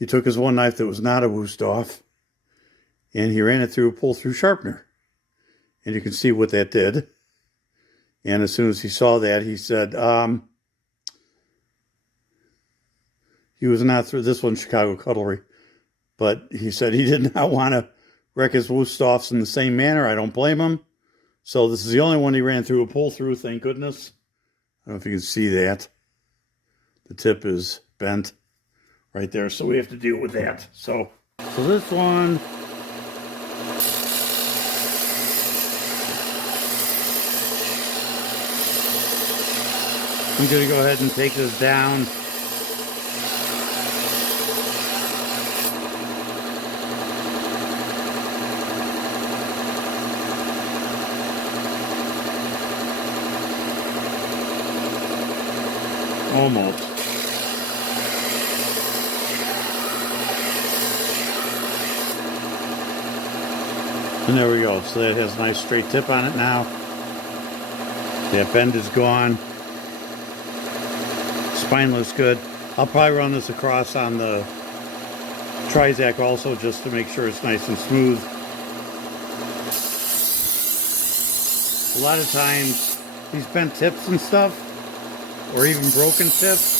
he took his one knife that was not a Wusthof, and he ran it through a pull-through sharpener. And you can see what that did. And as soon as he saw that, he said, he was not through this one, Chicago Cutlery, but he said he did not want to wreck his Wusthoffs in the same manner. I don't blame him. So this is the only one he ran through a pull-through, thank goodness. I don't know if you can see that. The tip is bent right there, so we have to deal with that. So this one, I'm going to go ahead and take this down. Almost. And there we go. So that has a nice straight tip on it now. That bend is gone. Spine looks good. I'll probably run this across on the Trizac also just to make sure it's nice and smooth. A lot of times these bent tips and stuff, or even broken tips,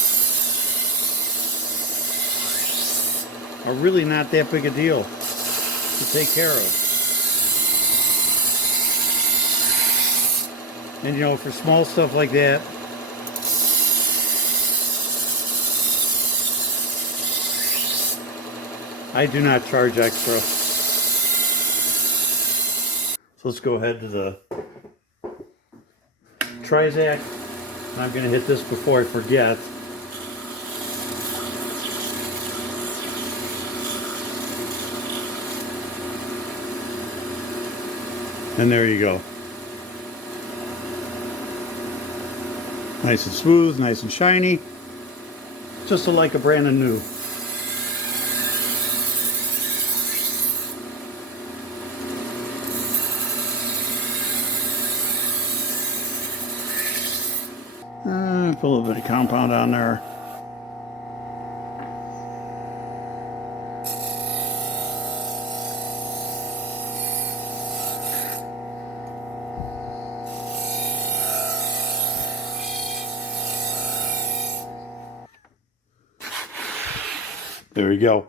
are really not that big a deal to take care of. And you know, for small stuff like that, I do not charge extra. So let's go ahead to the Trizac. I'm going to hit this before I forget. And there you go. Nice and smooth, nice and shiny. Just like a brand new. Put a little bit of compound on there. There we go.